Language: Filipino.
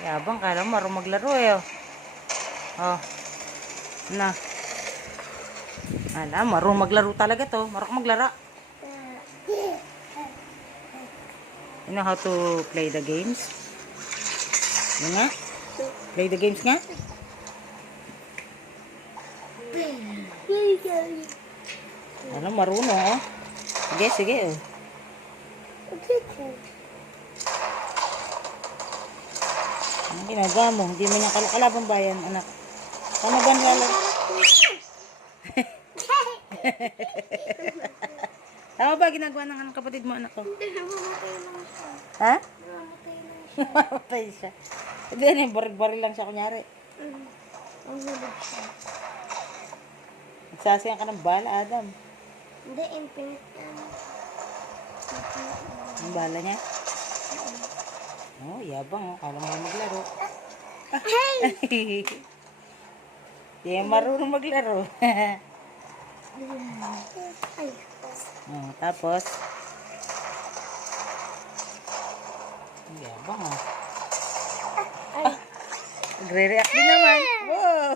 Yabang, kala mo marunong maglaro eh. Oh. Oh. Na. Ala, marunong maglaro talaga to. Marunong maglaro. You know how to play the games? Yun nga. Play the games nga. Ano, marunong oh. Sige, sige oh. Anong ginagawa mo? Hindi mo niya kalabang bayan, anak. Paano ba nilalaro? Tama ba ginagawa ng anong kapatid mo, anak ko? Ha? Mamatay siya. Hindi, ano yung baril-baril lang siya kunyari. Ang hulog siya. Nagsasayang ka ng bala, Adam. Hindi, infinite yan. Yung bala niya? Oh, yabang oh. Kala mo maglaro. Hey! Di marunong maglaro. Ay. Oh, tapos yabang oh. Ay. Nagre-react din naman. Wow!